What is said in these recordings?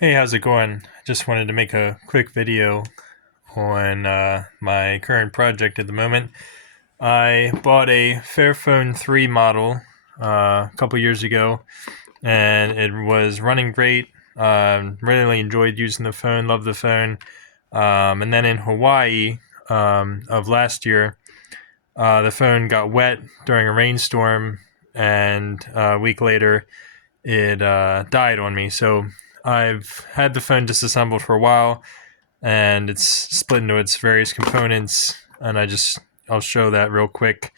Hey, how's it going? Just wanted to make a quick video on my current project at the moment. I bought a Fairphone 3 model a couple years ago, and it was running great. Really enjoyed using the phone, loved the phone. And then in Hawaii of last year, the phone got wet during a rainstorm, and a week later, it died on me. So I've had the phone disassembled for a while, and it's split into its various components. And I'll show that real quick.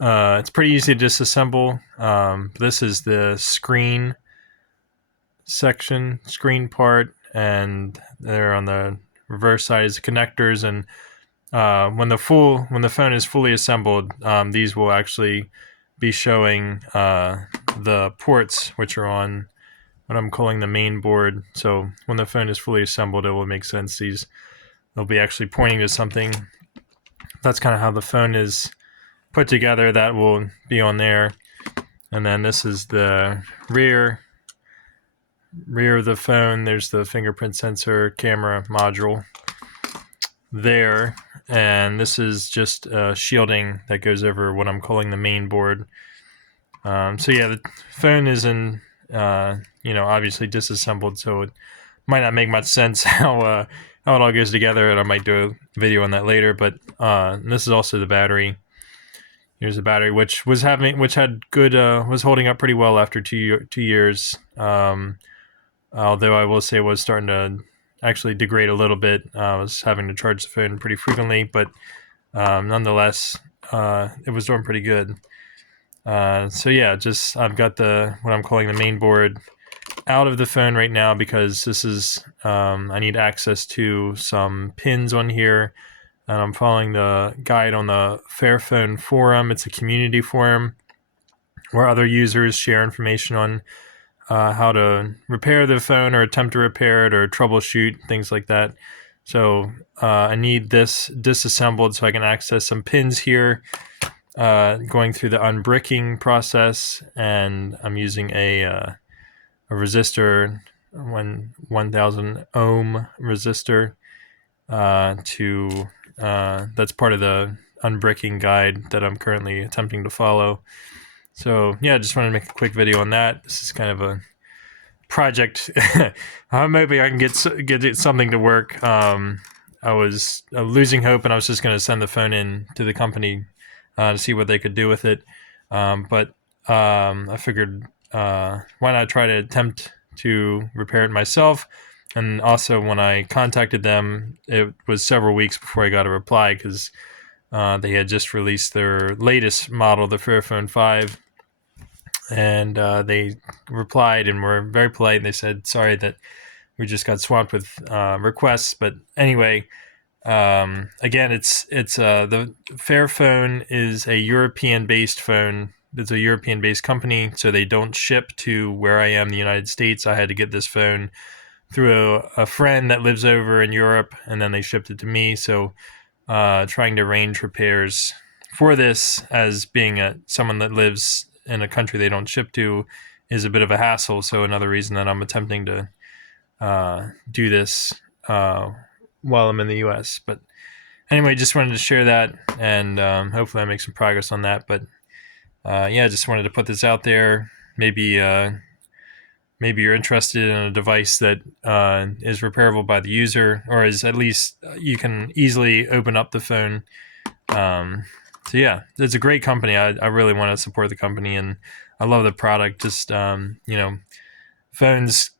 It's pretty easy to disassemble. This is the screen section, screen part, and there on the reverse side is the connectors. And when the phone is fully assembled, these will actually be showing the ports, which are on what I'm calling the main board. So when the phone is fully assembled, it will make sense. They'll be actually pointing to something. That's kind of how the phone is put together. That will be on there. And then this is the rear of the phone. There's the fingerprint sensor camera module there. And this is just shielding that goes over what I'm calling the main board. So yeah, the phone is in, obviously disassembled, so it might not make much sense how it all goes together, and I might do a video on that later. But this is also the battery. Here's the battery, which was holding up pretty well after 2 years. Although I will say it was starting to actually degrade a little bit. I was having to charge the phone pretty frequently, but nonetheless, it was doing pretty good. So yeah, I've got what I'm calling the main board out of the phone right now, because this is I need access to some pins on here, and I'm following the guide on the Fairphone forum. It's a community forum where other users share information on how to repair the phone or attempt to repair it or troubleshoot, things like that. So I need this disassembled so I can access some pins here, going through the unbricking process, and I'm using a resistor, 1000 ohm resistor, that's part of the unbricking guide that I'm currently attempting to follow. So yeah, I just wanted to make a quick video on that. This is kind of a project. Maybe I can get something to work. I was losing hope, and I was just going to send the phone in to the company to see what they could do with it. But I figured, why not try to attempt to repair it myself? And also, when I contacted them, it was several weeks before I got a reply, because they had just released their latest model, the Fairphone 5. And they replied and were very polite. And they said, sorry that we just got swamped with requests. But anyway, again, it's the Fairphone is a European-based phone. It's a European-based company, so they don't ship to where I am, the United States. I had to get this phone through a friend that lives over in Europe, and then they shipped it to me. So trying to arrange repairs for this, as being someone that lives in a country they don't ship to, is a bit of a hassle. So another reason that I'm attempting to do this while I'm in the US. But anyway, just wanted to share that, and hopefully I make some progress on that. But yeah, just wanted to put this out there. Maybe you're interested in a device that is repairable by the user, or is at least you can easily open up the phone. So yeah, it's a great company. I really want to support the company, and I love the product. Just phones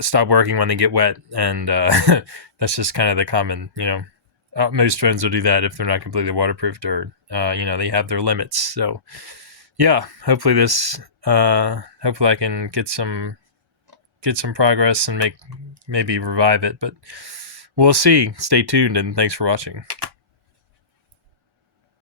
stop working when they get wet, and that's just kind of the common. Most phones will do that if they're not completely waterproofed, or they have their limits. So yeah, hopefully hopefully I can get some progress and maybe revive it, but we'll see. Stay tuned, and thanks for watching.